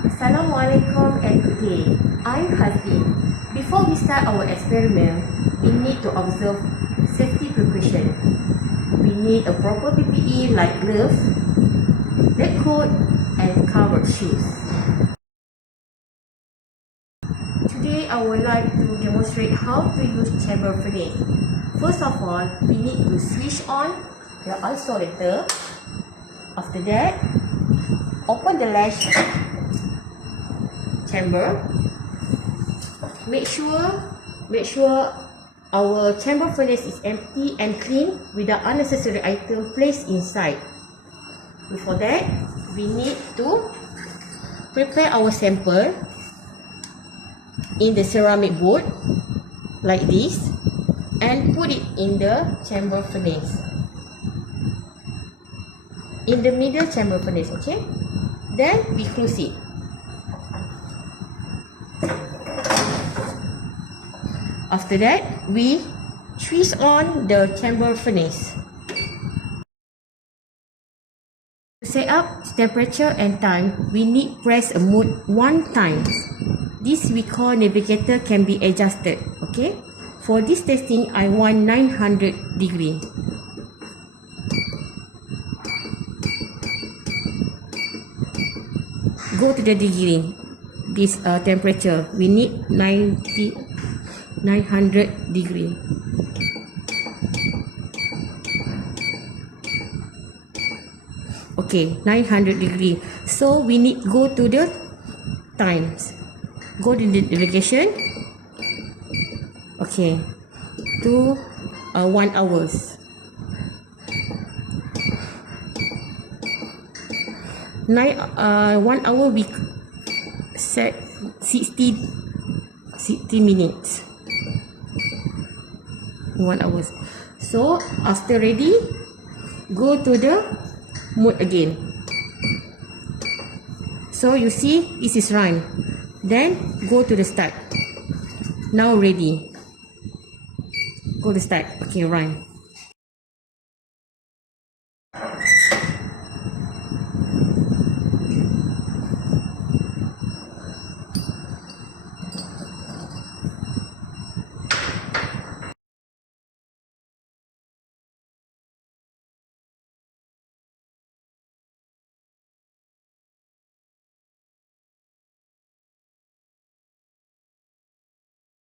Assalamualaikum and good day. I'm Hasbi. Before we start our experiment, we need to observe safety precautions. We need a proper PPE like gloves, red coat, and covered shoes. Today, I would like to demonstrate how to use chamber furnace. First of all, we need to switch on the isolator. After that, open the latch chamber. Make sure our chamber furnace is empty and clean without unnecessary item placed inside. Before that, we need to prepare our sample in the ceramic bowl like this and put it in the chamber furnace, in the middle chamber furnace. Okay, then we close it. After that, we switch on the chamber furnace. To set up temperature and time, we need press a mode 1 time. This we call navigator can be adjusted. Okay, for this testing, I want 900 degree. Go to the degree. This temperature, we need 900 degree. Okay, 900 degree. So we need go to the times. Go to the navigation. Okay, to 1 hours. 1 hour we set 60 minutes. 1 hour. So after ready, go to the mode again. So you see this is run. Then go to the start. Now ready. Go to start. Okay, run.